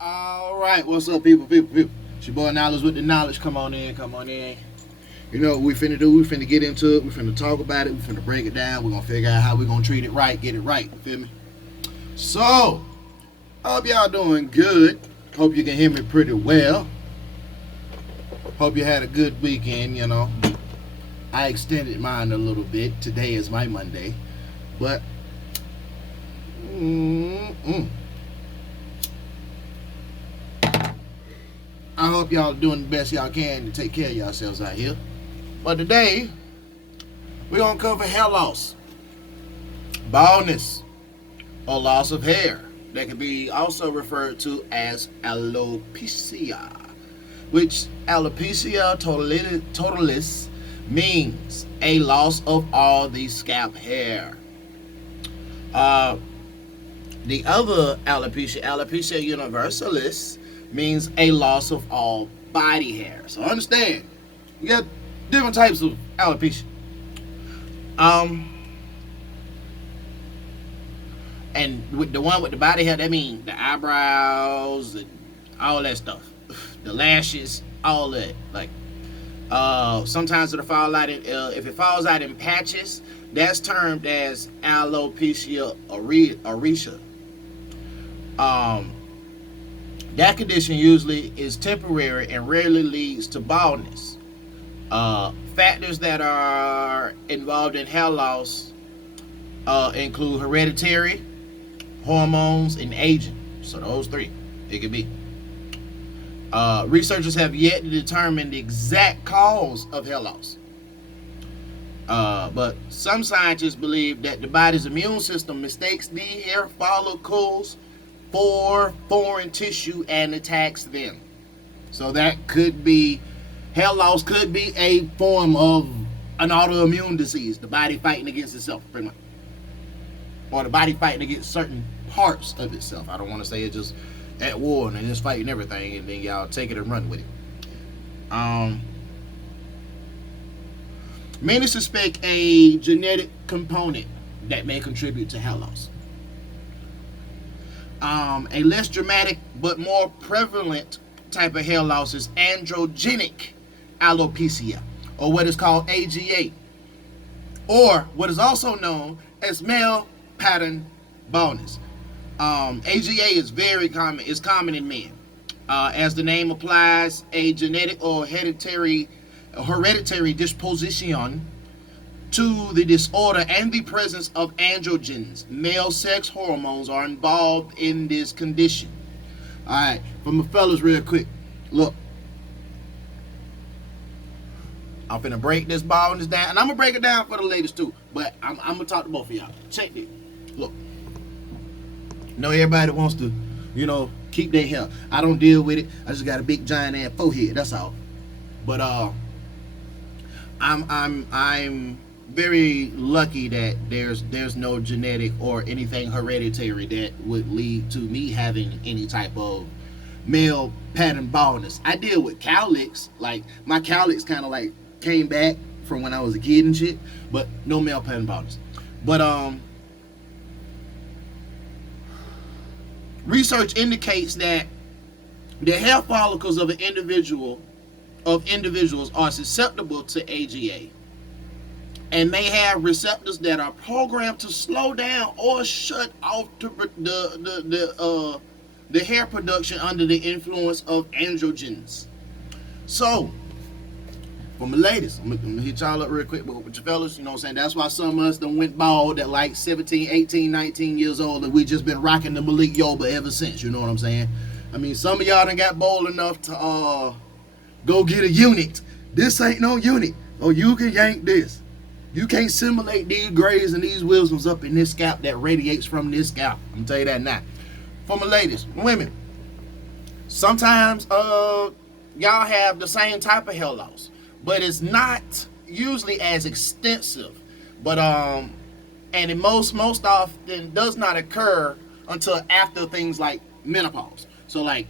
All right, what's up, people? It's your boy Knowledge with the knowledge. Come on in. You know what we finna do? We finna get into it. We finna talk about it. We finna break it down. We're gonna figure out how we gonna treat it right, get it right. You feel me? So, hope y'all doing good. Hope you can hear me pretty well. Hope you had a good weekend. I extended mine a little bit. Today is my Monday, but I hope y'all doing the best y'all can to take care of yourselves out here. But today, we're going to cover hair loss, baldness, or loss of hair. That can be also referred to as alopecia, which alopecia totalis means a loss of all the scalp hair. The other alopecia universalis, means a loss of all body hair. So understand, you got different types of alopecia. And with the one with the body hair, that means the eyebrows and all that stuff, the lashes, all that. Like, sometimes it'll fall out in, if it falls out in patches, that's termed as alopecia areata. That condition usually is temporary and rarely leads to baldness. Factors that are involved in hair loss include hereditary, hormones, and aging. So those three, it could be. Researchers have yet to determine the exact cause of hair loss. But some scientists believe that the body's immune system mistakes the hair follicles for foreign tissue and attacks them. So that could be, hair loss could be a form of an autoimmune disease, the body fighting against itself, pretty much. Or the body fighting against certain parts of itself. I don't want to say it's just at war and it's fighting everything and then y'all take it and run with it. Many suspect a genetic component that may contribute to hair loss. A less dramatic but more prevalent type of hair loss is androgenic alopecia, or what is called AGA, or what is also known as male pattern baldness. AGA is very common. It's common in men. As the name applies, a genetic or hereditary disposition to the disorder and the presence of androgens, male sex hormones, are involved in this condition. All right, for my fellas, real quick. Look, I'm finna break this baldness down, and I'm gonna break it down for the ladies too. But I'm gonna talk to both of y'all. Check this. Look, know everybody wants to, keep their hair. I don't deal with it. I just got a big giant ass forehead. That's all. But I'm very lucky that there's no genetic or anything hereditary that would lead to me having any type of male pattern baldness. I deal with cowlicks, like my cowlicks kind of like came back from when I was a kid and shit, but no male pattern baldness. But research indicates that the hair follicles of individuals are susceptible to AGA and may have receptors that are programmed to slow down or shut off the hair production under the influence of androgens. So, for my ladies, I'm gonna hit y'all up real quick with your fellas, you know what I'm saying? That's why some of us done went bald at like 17, 18, 19 years old, and we just been rocking the Malik Yoba ever since, you know what I'm saying? I mean, some of y'all done got bold enough to go get a unit. This ain't no unit. Oh, you can yank this. You can't simulate these grays and these wisdoms up in this scalp that radiates from this scalp. I'm gonna tell you that now. For my ladies, women, sometimes y'all have the same type of hair loss, but it's not usually as extensive. But and it most often does not occur until after things like menopause. So like,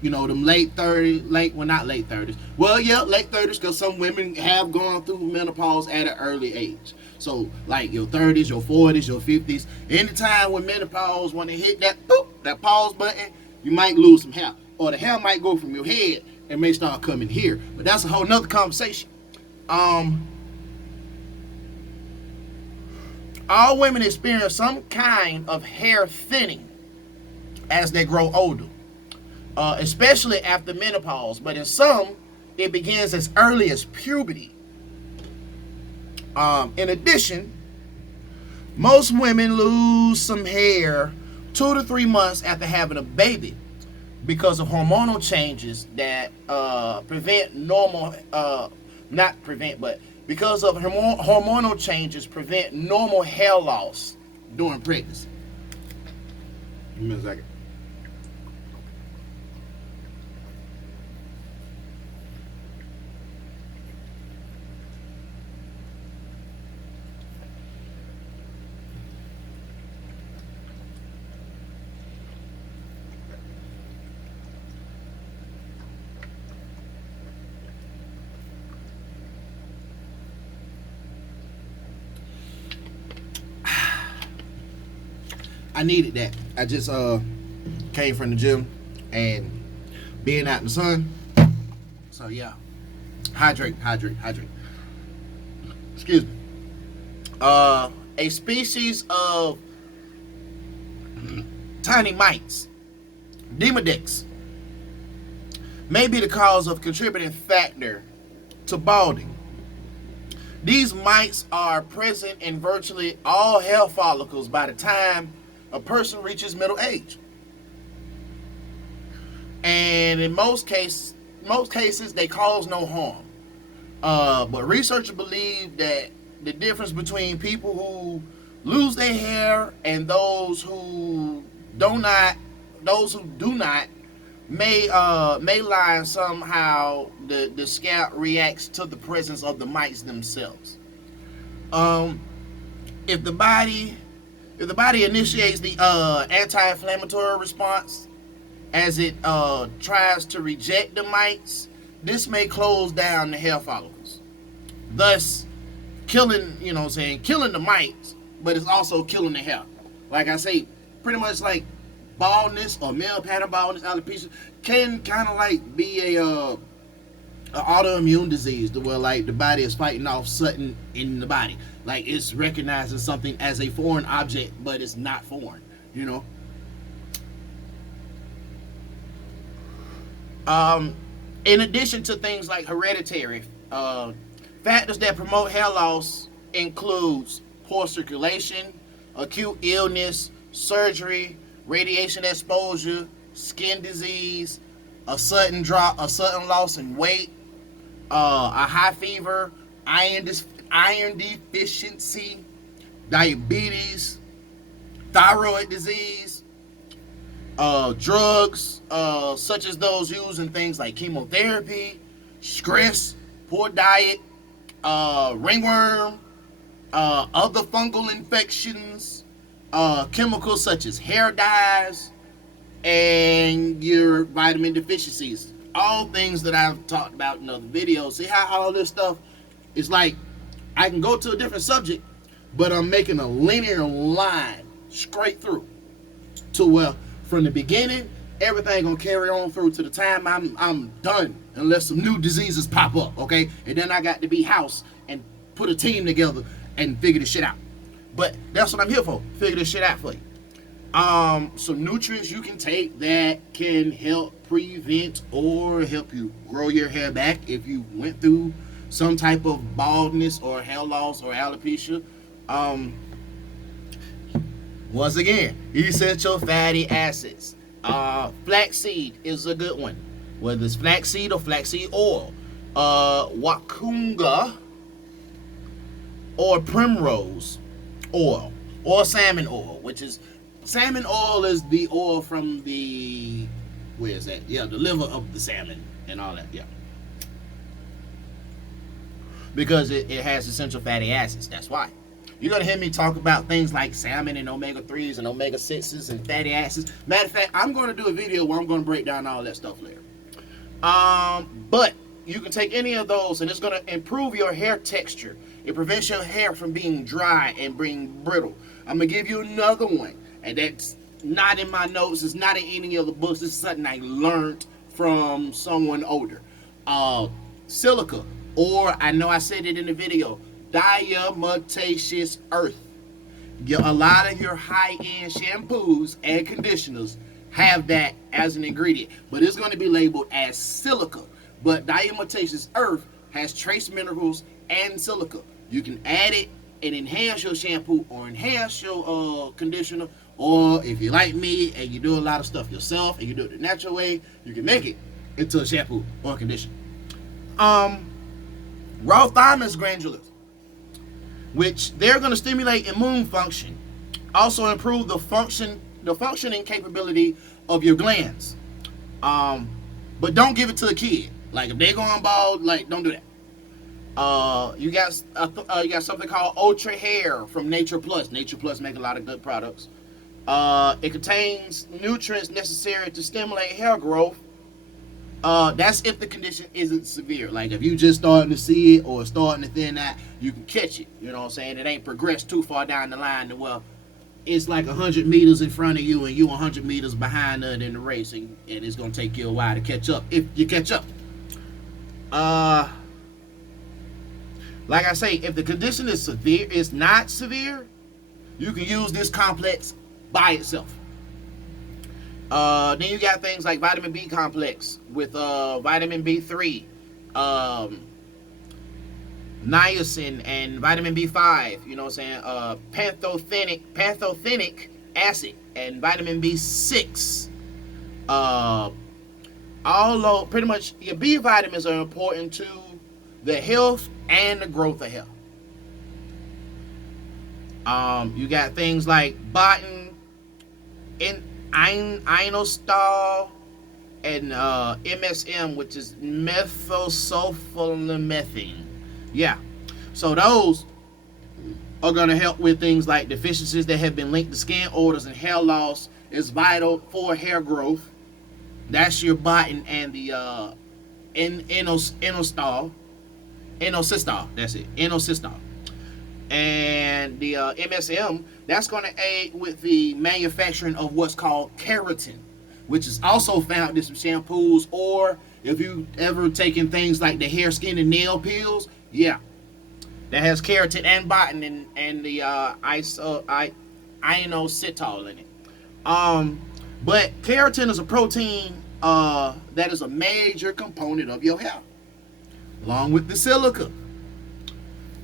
them late 30s, not late 30s. Well, yeah, late 30s, because some women have gone through menopause at an early age. So, like your 30s, your 40s, your 50s, anytime when menopause, when they hit that pause button, You might lose some hair, or the hair might go from your head and may start coming here. But that's a whole nother conversation. All women experience some kind of hair thinning as they grow older, especially after menopause. But in some, it begins as early as puberty. In addition, most women lose some hair 2 to 3 months after having a baby because of hormonal changes that prevent normal, not prevent, but because of hormonal changes prevent normal hair loss during pregnancy. Give me a second. I needed that. I just came from the gym and being out in the sun. So yeah, hydrate. Excuse me. A species of tiny mites, Demodex, may be the cause of contributing factor to balding. These mites are present in virtually all hair follicles by the time a person reaches middle age. And in most cases they cause no harm. But researchers believe that the difference between people who lose their hair and those who do not may lie in somehow the scalp reacts to the presence of the mites themselves. If the body initiates the anti-inflammatory response as it tries to reject the mites, this may close down the hair follicles, thus killing the mites, but it's also killing the hair. Like I say, pretty much like baldness or male pattern baldness, alopecia, can kind of like be a autoimmune disease to where like the body is fighting off something in the body. Like it's recognizing something as a foreign object, but it's not foreign, you know. In addition to things like hereditary, factors that promote hair loss includes poor circulation, acute illness, surgery, radiation exposure, skin disease, a sudden loss in weight, a high fever, iron deficiency, diabetes, thyroid disease, drugs such as those used in things like chemotherapy, stress, poor diet, ringworm, other fungal infections, chemicals such as hair dyes, and your vitamin deficiencies. All things that I've talked about in other videos. See how all this stuff is like, I can go to a different subject, but I'm making a linear line straight through to where from the beginning, everything gonna carry on through to the time I'm done, unless some new diseases pop up, okay? And then I got to be house and put a team together and figure this shit out. But that's what I'm here for, figure this shit out for you. Some nutrients you can take that can help prevent or help you grow your hair back if you went through some type of baldness or hair loss or alopecia. Once again, essential fatty acids. Flaxseed is a good one, whether it's flaxseed or flaxseed oil, wacunga or primrose oil, or salmon oil, which is salmon oil is the oil from the, where is that? Yeah, the liver of the salmon and all that. Yeah, because it has essential fatty acids. That's why. You're going to hear me talk about things like salmon and omega-3s and omega-6s and fatty acids. Matter of fact, I'm going to do a video where I'm going to break down all that stuff later. But you can take any of those and it's going to improve your hair texture. It prevents your hair from being dry and being brittle. I'm going to give you another one, and that's not in my notes. It's not in any of the books. This is something I learned from someone older. Uh, Silica, or I know I said it in the video, diatomaceous earth. A lot of your high-end shampoos and conditioners have that as an ingredient, but it's going to be labeled as silica. But diatomaceous earth has trace minerals and silica. You can add it and enhance your shampoo or enhance your conditioner, or if you like me and you do a lot of stuff yourself and you do it the natural way, you can make it into a shampoo or a conditioner. Raw thymus granules, which they're going to stimulate immune function, also improve the functioning capability of your glands. But don't give it to a kid. Like if they going bald, like don't do that. You got something called Ultra Hair from Nature Plus. Nature Plus make a lot of good products. It contains nutrients necessary to stimulate hair growth. That's if the condition isn't severe. Like if you just starting to see it or starting to thin out, you can catch it. You know what I'm saying? It ain't progressed too far down the line. Well, it's like 100 meters in front of you and you 100 meters behind her in the race, and it's gonna take you a while to catch up if you catch up. Like I say, if the condition is severe, it's not severe, you can use this complex by itself. Then you got things like vitamin B complex with vitamin B3, niacin, and vitamin B5. You know what I'm saying? Pantothenic acid and vitamin B6. Although pretty much your B vitamins are important to the health and the growth of hair. You got things like biotin, inostar, and MSM, which is methylsulfonylmethane. Yeah, so those are going to help with things like deficiencies that have been linked to skin odors and hair loss. Is vital for hair growth. That's your biotin and the inostar, that's it, inosistal. And the MSM, that's going to aid with the manufacturing of what's called keratin, which is also found in some shampoos, or if you ever taken things like the hair, skin, and nail pills, yeah, that has keratin and biotin and the inositol in it. But keratin is a protein that is a major component of your hair, along with the silica.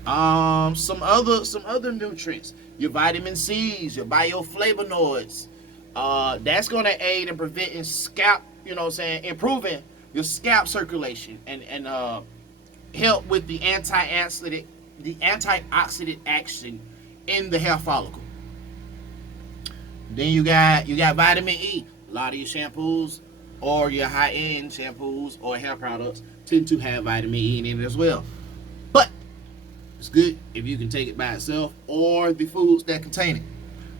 Some other nutrients, your vitamin C's, your bioflavonoids. That's going to aid in preventing scalp, improving your scalp circulation and help with the antioxidant action in the hair follicle. Then you got vitamin E. A lot of your shampoos or your high-end shampoos or hair products tend to have vitamin E in it as well. But it's good if you can take it by itself or the foods that contain it.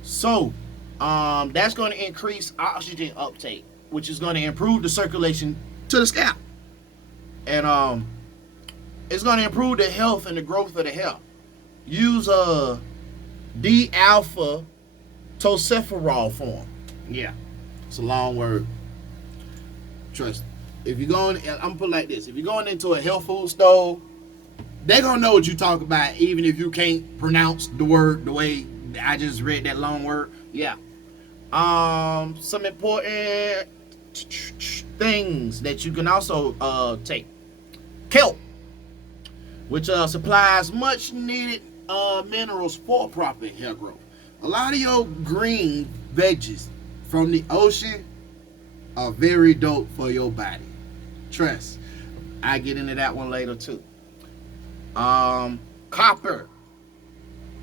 So that's going to increase oxygen uptake, which is going to improve the circulation to the scalp. And it's going to improve the health and the growth of the hair. Use D-alpha tocopherol form. Yeah, it's a long word. Trust. If you're going, I'm gonna put it like this: if you're going into a health food store, they're gonna know what you talk about, even if you can't pronounce the word the way I just read that long word. Yeah. Some important things that you can also take: kelp, which supplies much needed minerals for proper hair growth. A lot of your green veggies from the ocean are very dope for your body. Trust. I get into that one later too. Copper.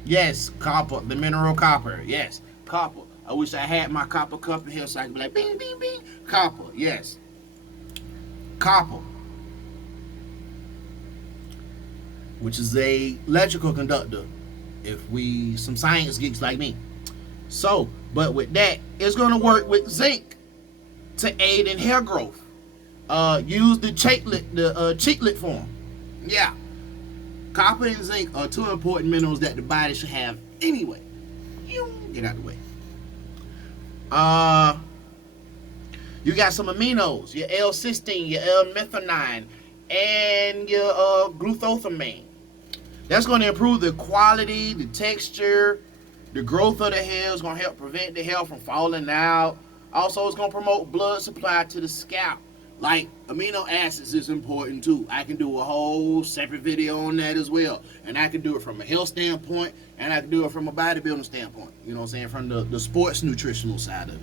Yes, copper. The mineral copper. Yes, copper. I wish I had my copper cup in here so I could be like, bing, bing, bing. Copper. Yes. Copper, which is a electrical conductor. If some science geeks like me. So, but with that, it's going to work with zinc to aid in hair growth. Use the cheatlet form. Yeah. Copper and zinc are two important minerals that the body should have anyway. You get out of the way. Uh, you got some aminos, your L-cysteine, your L-methionine, and your glutathione. That's going to improve the quality, the texture, the growth of the hair. It's going to help prevent the hair from falling out. Also, it's going to promote blood supply to the scalp. Like, amino acids is important too. I can do a whole separate video on that as well. And I can do it from a health standpoint, and I can do it from a bodybuilding standpoint. You know what I'm saying? From the sports nutritional side of it.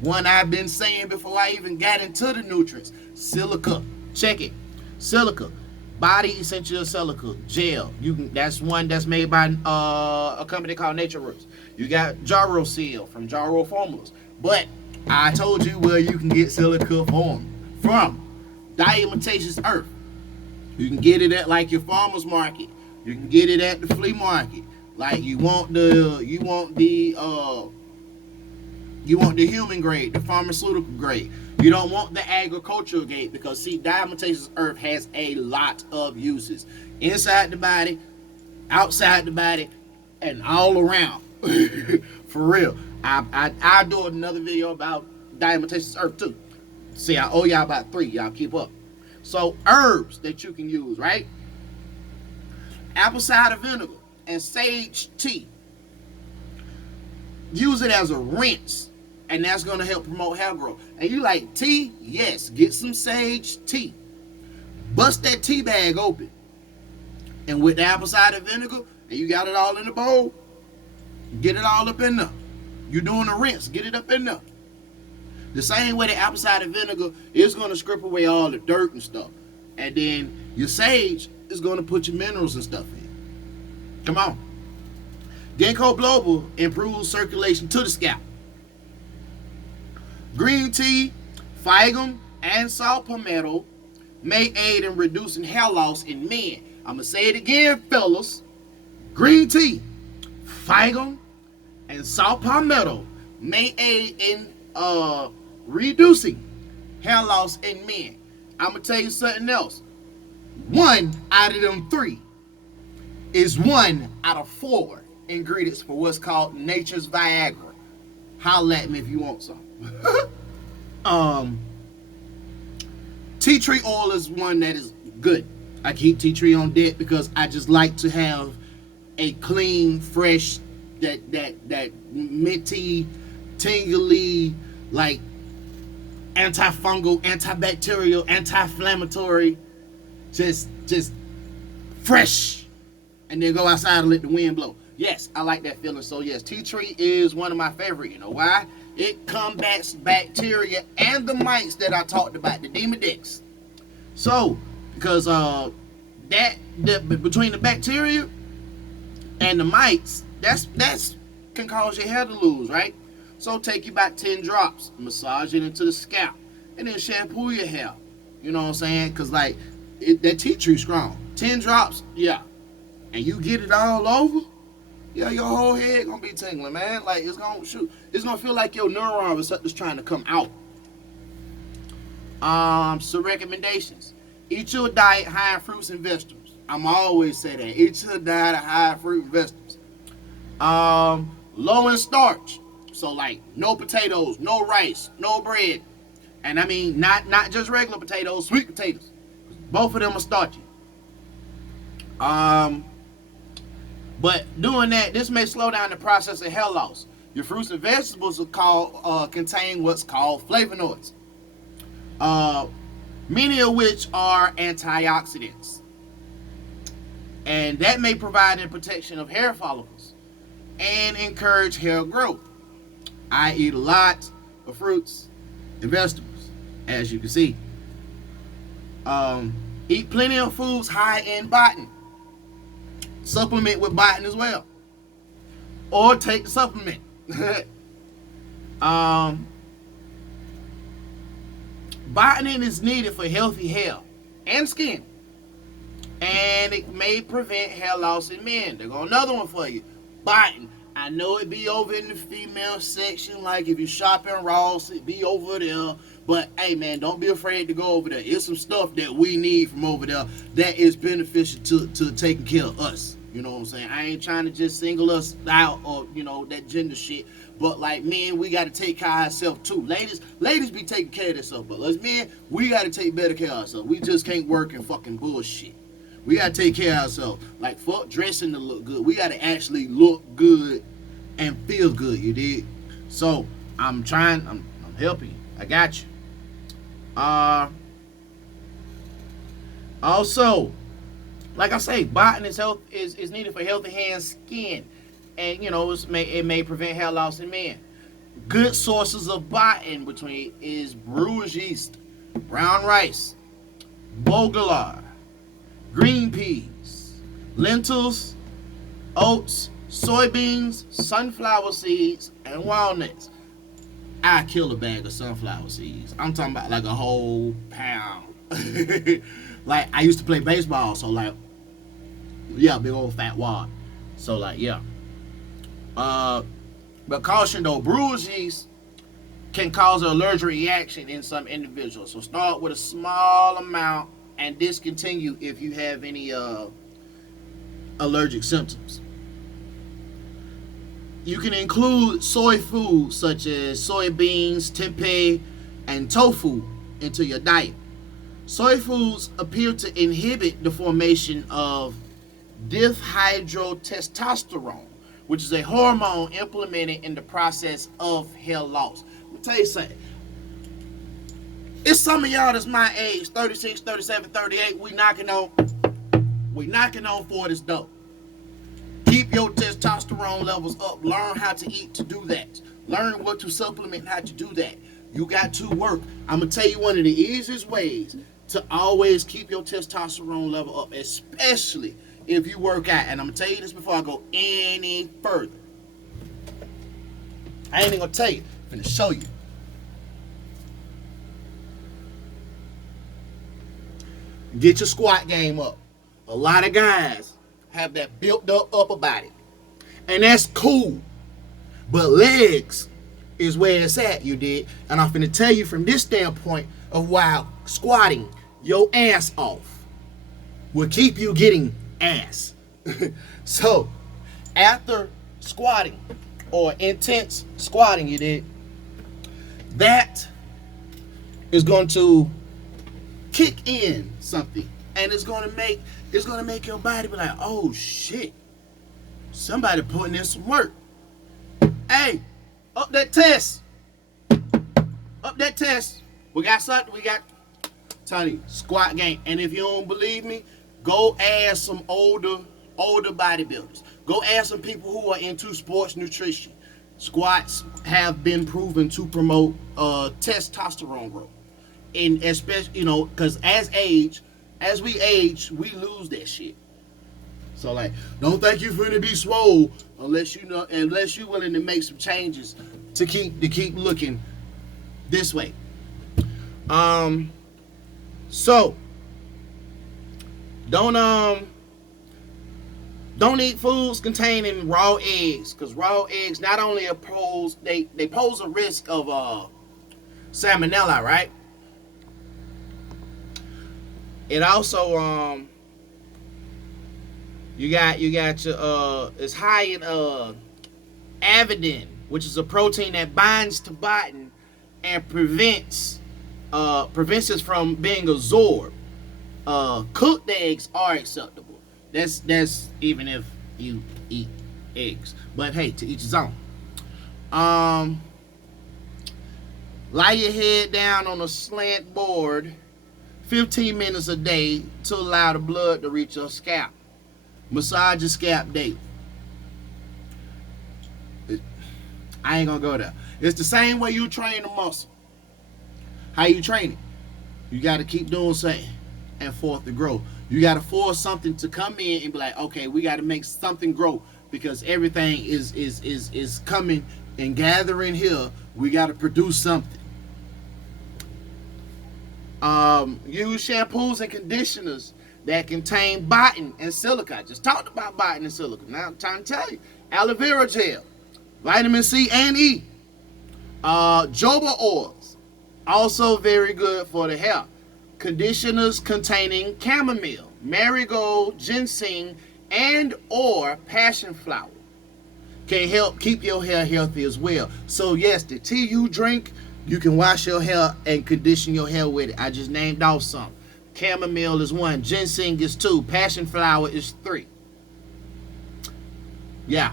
One I've been saying before I even got into the nutrients, silica. Check it. Silica. Body Essential Silica Gel. That's one that's made by a company called NatureWorks. You got Jarrow Seal from Jarrow Formulas. But I told you where you can get silica from Diatomaceous Earth. You can get it at like your farmer's market. You can get it at the flea market. Like you want the human grade, the pharmaceutical grade. You don't want the agricultural grade because, see, diatomaceous earth has a lot of uses. Inside the body, outside the body, and all around. For real. I'll do another video about diatomaceous earth too. See, I owe y'all about 3. Y'all keep up. So, herbs that you can use, right? Apple cider vinegar and sage tea. Use it as a rinse, and that's going to help promote hair growth. And you like tea? Yes. Get some sage tea. Bust that tea bag open. And with the apple cider vinegar, and you got it all in the bowl, get it all up in there. You're doing a rinse. Get it up in there. The same way the apple cider vinegar is going to scrape away all the dirt and stuff. And then your sage is going to put your minerals and stuff in. Come on. Ginkgo Global improves circulation to the scalp. Green tea, phycum, and saw palmetto may aid in reducing hair loss in men. I'm going to say it again, fellas. Green tea, phycum, and saw palmetto may aid in reducing hair loss in men. I'm going to tell you something else. 1 out of them 3 is 1 out of 4 ingredients for what's called nature's Viagra. Holla at me if you want some. Tea tree oil is one that is good. I keep tea tree on deck because I just like to have a clean, fresh, that minty, tingly, like antifungal, antibacterial, anti-inflammatory, just fresh, and then go outside and let the wind blow. Yes, I like that feeling. So yes, tea tree is one of my favorite. You know why? It combats bacteria and the mites that I talked about, the Demodex. So, because between the bacteria and the mites, that's can cause your hair to lose, right? So take you about 10 drops, massage it into the scalp, and then shampoo your hair. You know what I'm saying? Because like that tea tree strong. 10 drops, yeah, and you get it all over. Yeah, your whole head gonna be tingling, man. Like it's gonna feel like your neuron is just trying to come out. So recommendations: eat your diet high in fruits and vegetables. I'm always say that. Eat your diet high in fruit and vegetables. Low in starch. So like no potatoes, no rice, no bread, and I mean not just regular potatoes, sweet potatoes. Both of them are starchy. But doing that, this may slow down the process of hair loss. Your fruits and vegetables contain what's called flavonoids, many of which are antioxidants. And that may provide a protection of hair follicles and encourage hair growth. I eat a lot of fruits and vegetables, as you can see. Eat plenty of foods high in biotin. Supplement with biotin as well, or take the supplement. Biotin is needed for healthy hair and skin, and it may prevent hair loss in men. There go another one for you. Biotin. I know it be over in the female section, like if you shop in Ross, it be over there. But hey man, don't be afraid to go over there. It's some stuff that we need from over there that is beneficial to taking care of us. You know what I'm saying? I ain't trying to just single us out or, that gender shit. But like men, we gotta take care of ourselves too. Ladies be taking care of themselves, but us men, we gotta take better care of ourselves. We just can't work in fucking bullshit. We gotta take care of ourselves. Like fuck dressing to look good. We gotta actually look good and feel good. You did. So I'm helping you. I got you. Also, like I say, biotin is needed for healthy hair skin, and it may prevent hair loss in men. Good sources of biotin between is brewer's yeast, brown rice, bogalar, green peas, lentils, oats, soybeans, sunflower seeds, and walnuts. I kill a bag of sunflower seeds. I'm talking about like a whole pound. Like I used to play baseball, so like, yeah, big old fat wad. So like, yeah. But caution though, brewer's yeast can cause an allergic reaction in some individuals. So start with a small amount and discontinue if you have any allergic symptoms. You can include soy foods such as soybeans, tempeh, and tofu into your diet. Soy foods appear to inhibit the formation of dihydrotestosterone, which is a hormone implemented in the process of hair loss. Let me tell you something. It's some of y'all that's my age, 36, 37, 38. We knocking on 40s though. Keep your testosterone levels up. Learn how to eat to do that. Learn what to supplement, how to do that. You got to work. I'm going to tell you one of the easiest ways to always keep your testosterone level up, especially if you work out. And I'm going to tell you this before I go any further. I ain't even going to tell you. I'm going to show you. Get your squat game up. A lot of guys have that built up upper body, and that's cool, but legs is where it's at, you did. And I'm finna tell you from this standpoint of why squatting your ass off will keep you getting ass. So after squatting or intense squatting, you did, that is going to kick in something, and it's gonna make your body be like, oh shit, somebody putting in some work. Hey, up that test. We got something. Tony, squat game. And if you don't believe me, go ask some older bodybuilders. Go ask some people who are into sports nutrition. Squats have been proven to promote testosterone growth. And especially, because as we age, we lose that shit. So like, don't think you're finna be swole unless you're willing to make some changes to keep looking this way. So don't eat foods containing raw eggs, because raw eggs not only pose a risk of salmonella, right? It also you got your it's high in avidin, which is a protein that binds to biotin and prevents it from being absorbed. Cooked eggs are acceptable. That's even if you eat eggs. But hey, to each his own. Lie your head down on a slant board 15 minutes a day to allow the blood to reach your scalp. Massage your scalp daily. I ain't gonna go there. It's the same way you train a muscle. How you train it? You gotta keep doing something and forth to grow. You gotta force something to come in and be like, okay, we gotta make something grow, because everything is coming and gathering here. We gotta produce something. Use shampoos and conditioners that contain biotin and silica. I just talked about biotin and silica. Now I'm trying to tell you. Aloe vera gel, vitamin C and E, jojoba oils, also very good for the hair. Conditioners containing chamomile, marigold, ginseng, and or passion flower can help keep your hair healthy as well. So yes, the tea you drink, you can wash your hair and condition your hair with it. I just named off some. Chamomile is 1, ginseng is 2, passion flower is 3. Yeah,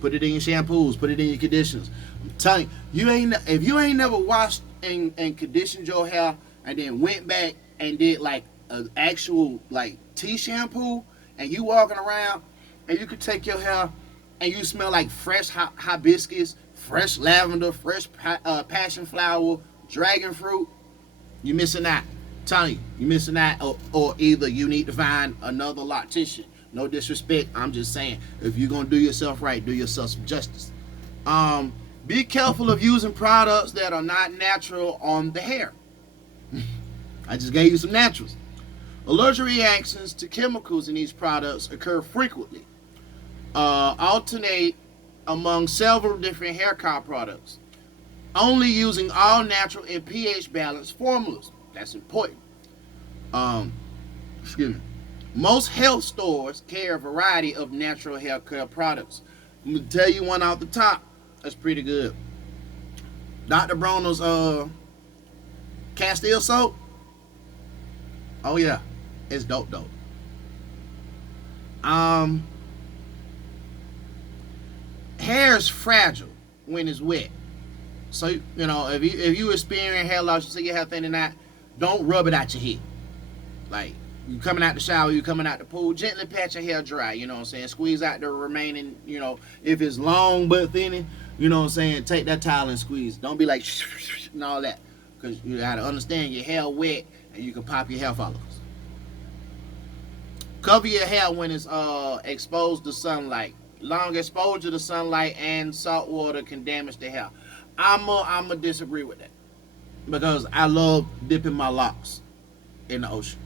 put it in your shampoos, put it in your conditioners. I'm telling you, if you ain't never washed and conditioned your hair and then went back and did like an actual like tea shampoo, and you walking around and you could take your hair and you smell like fresh hibiscus, fresh lavender, fresh passion flower, dragon fruit, you're missing out. I'm telling you, you're missing out, or either you need to find another loctician. No disrespect, I'm just saying, if you're gonna do yourself right, do yourself some justice. Be careful of using products that are not natural on the hair. I just gave you some naturals. Allergic reactions to chemicals in these products occur frequently. Alternate among several different hair care products. Only using all natural and pH balanced formulas. That's important. Excuse me. Most health stores carry a variety of natural hair care products. I'm gonna tell you one off the top. That's pretty good. Dr. Bronner's Castile soap. Oh yeah, it's dope. Hair is fragile when it's wet. So you know if you experience hair loss, you see your hair thinning out, don't rub it out your head. Like you coming out the shower, you coming out the pool, gently pat your hair dry. You know what I'm saying? Squeeze out the remaining. You know if it's long but thinning, you know what I'm saying? Take that towel and squeeze. Don't be like and all that, because you gotta understand your hair wet and you can pop your hair follicles. Cover your hair when it's exposed to sunlight. Long exposure to sunlight and salt water can damage the hair. I'ma disagree with that, because I love dipping my locks in the ocean.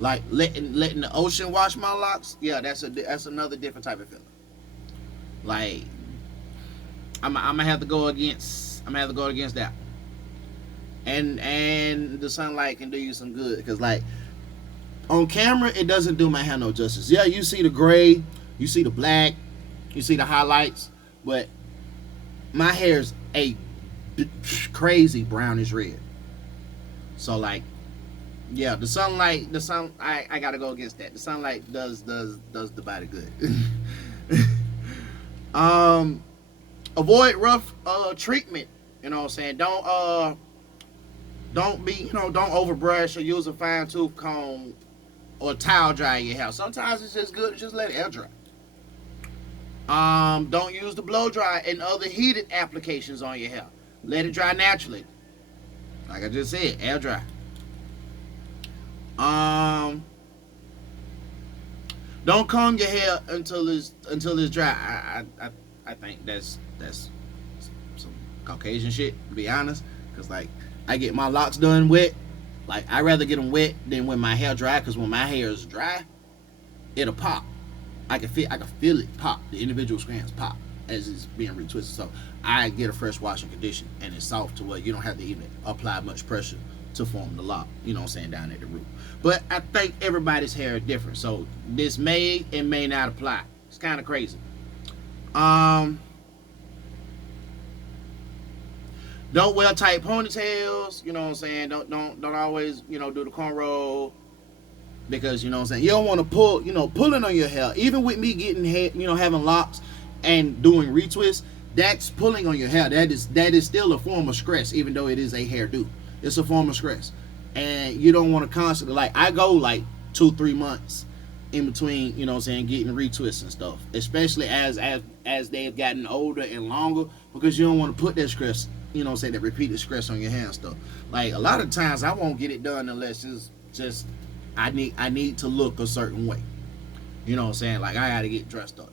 Like letting the ocean wash my locks. Yeah, that's another different type of feeling. Like I'm gonna have to go against that. And the sunlight can do you some good, because like on camera it doesn't do my hair no justice. Yeah, you see the gray, you see the black, you see the highlights, but my hair's a crazy brownish red. So like, yeah, the sunlight, I gotta go against that. The sunlight does the body good. Avoid rough treatment. You know what I'm saying? Don't overbrush or use a fine tooth comb or towel dry your hair. Sometimes it's just good to just let it air dry. Don't use the blow dry and other heated applications on your hair. Let it dry naturally. Like I just said, air dry. Don't comb your hair until it's dry. I think that's some Caucasian shit, to be honest. Cause like I get my locks done wet. Like I rather get them wet than when my hair dry. Cause when my hair is dry, it'll pop. I can feel it pop. The individual strands pop as it's being retwisted. So I get a fresh wash and condition, and it's soft to where you don't have to even apply much pressure to form the lock. You know what I'm saying, down at the root. But I think everybody's hair is different, so this may and may not apply. It's kind of crazy. Don't wear tight ponytails. You know what I'm saying. Don't always do the cornrow. Because, you know what I'm saying, you don't want to pulling on your hair. Even with me getting hair, having locks and doing retwists, that's pulling on your hair. That is still a form of stress, even though it is a hairdo. It's a form of stress. And you don't want to constantly, like, I go like 2-3 months in between, you know what I'm saying, getting retwists and stuff. Especially as they've gotten older and longer, because you don't want to put that stress, you know what I'm saying, that repeated stress on your hair and stuff. Like, a lot of times I won't get it done unless it's just I need to look a certain way. You know what I'm saying? Like I gotta get dressed up.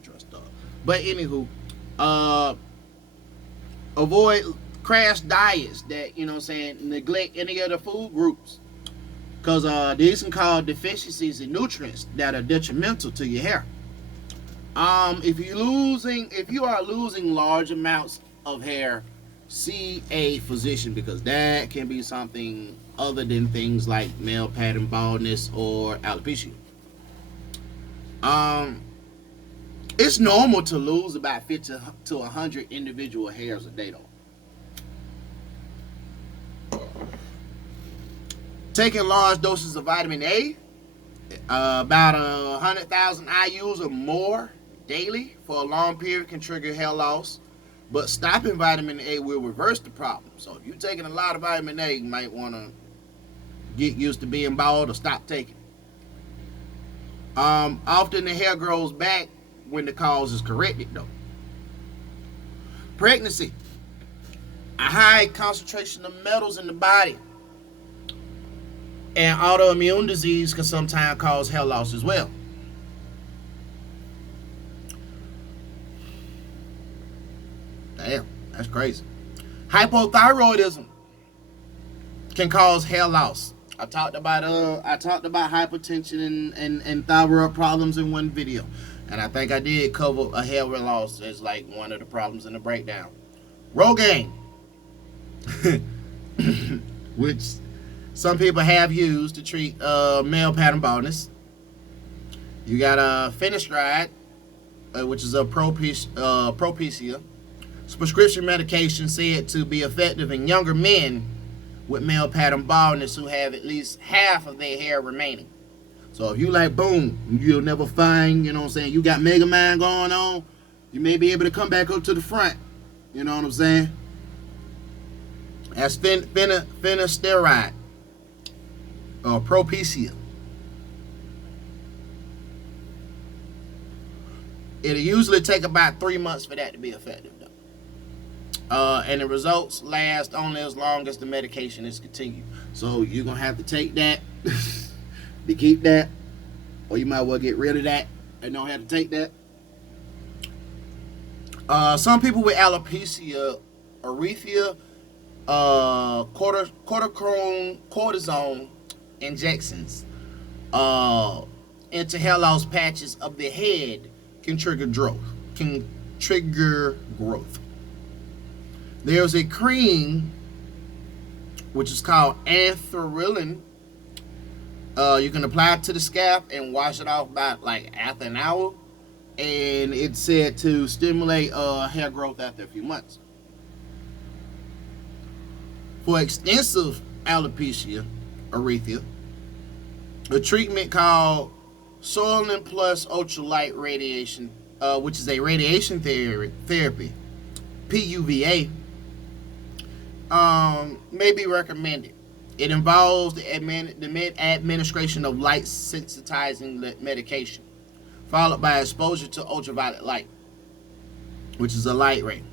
But anywho, avoid crash diets that, you know what I'm saying, neglect any other food groups. because these can cause deficiencies in nutrients that are detrimental to your hair. If you are losing large amounts of hair, see a physician, because that can be something other than things like male pattern baldness or alopecia. Um, it's normal to lose about 50 to 100 individual hairs a day, though. Taking large doses of vitamin A, about 100,000 IU's or more daily for a long period can trigger hair loss. But stopping vitamin A will reverse the problem. So if you're taking a lot of vitamin A, you might want to get used to being bald or stop taking it. Often the hair grows back when the cause is corrected, though. Pregnancy. A high concentration of metals in the body and autoimmune disease can sometimes cause hair loss as well. Damn, that's crazy. Hypothyroidism can cause hair loss. I talked about hypertension and thyroid problems in one video, and I think I did cover a hair loss as like one of the problems in the breakdown. Rogaine, which some people have used to treat male pattern baldness. You got finasteride, which is a Propecia. It's prescription medication said to be effective in younger men with male pattern baldness who have at least half of their hair remaining. So if you like, boom, you'll never find, you know what I'm saying, you got Mega Mind going on, you may be able to come back up to the front. You know what I'm saying? That's finasteride or Propecia. It'll usually take about 3 months for that to be effective, though. And the results last only as long as the medication is continued. So you're going to have to take that to keep that, or you might well get rid of that and don't have to take that. Some people with alopecia, erythema, cortisone injections into hair loss patches of the head can trigger growth. There's a cream which is called anthraquinone. You can apply it to the scalp and wash it off about like after an hour, and it's said to stimulate hair growth after a few months. For extensive alopecia, erythema, a treatment called Soylent Plus ultralight radiation, which is a radiation therapy, PUVA, may be recommended. It involves the administration of light sensitizing medication, followed by exposure to ultraviolet light, which is a light ray.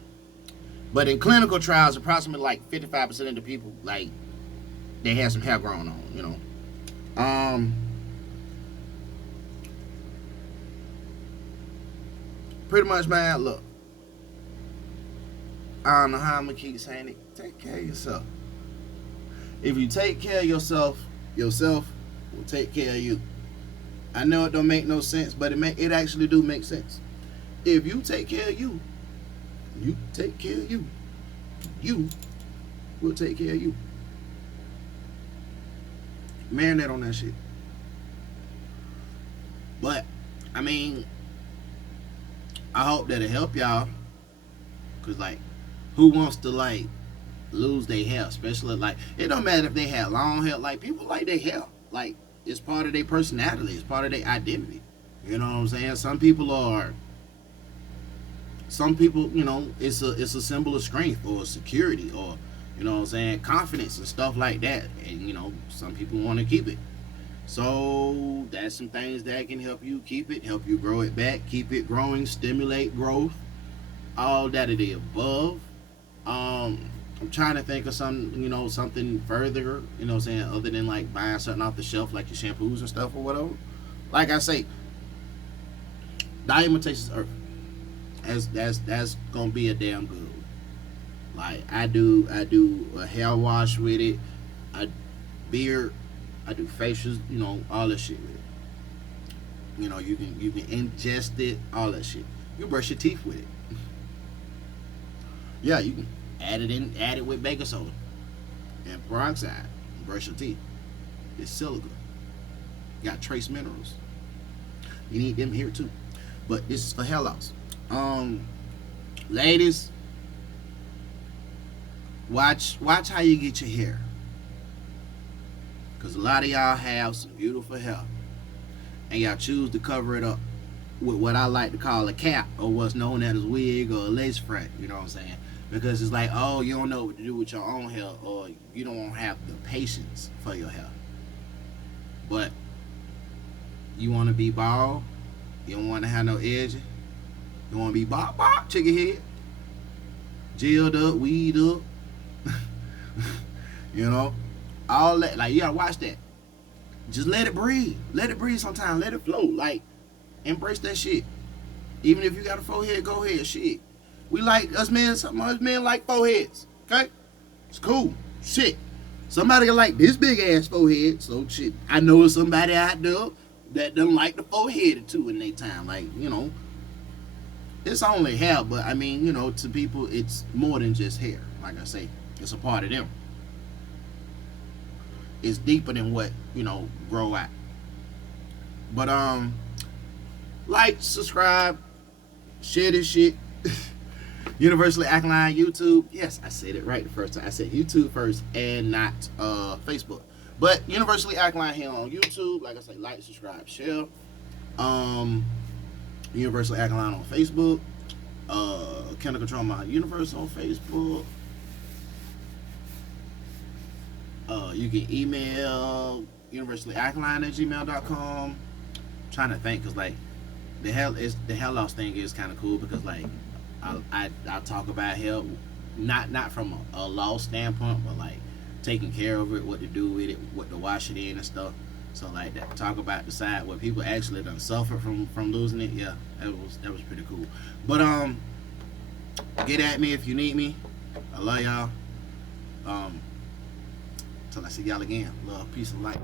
But in clinical trials, approximately like 55% of the people, like, they have some hair growing on, you know. Pretty much, man, look. I don't know how I'm going to keep saying it. Take care of yourself. If you take care of yourself will take care of you. I know it don't make no sense, but it actually do make sense. If you take care of you, you take care of you. You will take care of you. Marinate on that shit. But, I mean, I hope that'll help y'all. Cause like, who wants to like lose their hair? Especially like, it don't matter if they have long hair. Like, people like their hair. Like, it's part of their personality. It's part of their identity. You know what I'm saying? Some people, you know, it's a symbol of strength or security or, you know what I'm saying, confidence and stuff like that. And, you know, some people want to keep it. So that's some things that can help you keep it, help you grow it back, keep it growing, stimulate growth, all that of the above. I'm trying to think of something further, you know what I'm saying, other than like buying something off the shelf like your shampoos and stuff or whatever. Like I say, diametaceous earth. That's gonna be a damn good one. Like I do a hair wash with it, a beard I do facials, all that shit with it. You can ingest it, all that shit. You brush your teeth with it. Yeah, you can add it with baking soda and peroxide. And brush your teeth. It's silica. Got trace minerals. You need them here too. But this is for hair loss. Ladies, watch how you get your hair. Cause a lot of y'all have some beautiful hair. And y'all choose to cover it up with what I like to call a cap, or what's known as a wig or a lace front, you know what I'm saying? Because it's like, oh, you don't know what to do with your own hair, or you don't have the patience for your hair. But you want to be bald, you don't want to have no edge, you want to be bald, chicken head, gelled up, weed up, all that. Like, you gotta watch that. Just let it breathe. Let it breathe sometimes. Let it flow. Like, embrace that shit. Even if you got a forehead, go ahead. Shit. We like, us men like foreheads. Okay? It's cool. Shit. Somebody like this big ass forehead. So shit. I know somebody out there that doesn't like the forehead too in their time. Like, it's only hair, but I mean, to people it's more than just hair. Like I say, it's a part of them. It's deeper than what grow out. But like, subscribe, share this shit. Universally Alkaline YouTube. Yes, I said it right the first time. I said YouTube first and not Facebook. But Universally Alkaline here on YouTube. Like I say, like, subscribe, share. Universally Alkaline on Facebook. Kendall Control My Universe on Facebook. You can email universallyalkaline@gmail.com. Trying to think, cause like the hair loss thing is kind of cool, because like I talk about hair not from a loss standpoint, but like taking care of it, what to do with it, what to wash it in and stuff. So like that, talk about the side where people actually done suffer from losing it. Yeah, that was pretty cool. But get at me if you need me. I love y'all. Till I see y'all again. Love, peace, and light.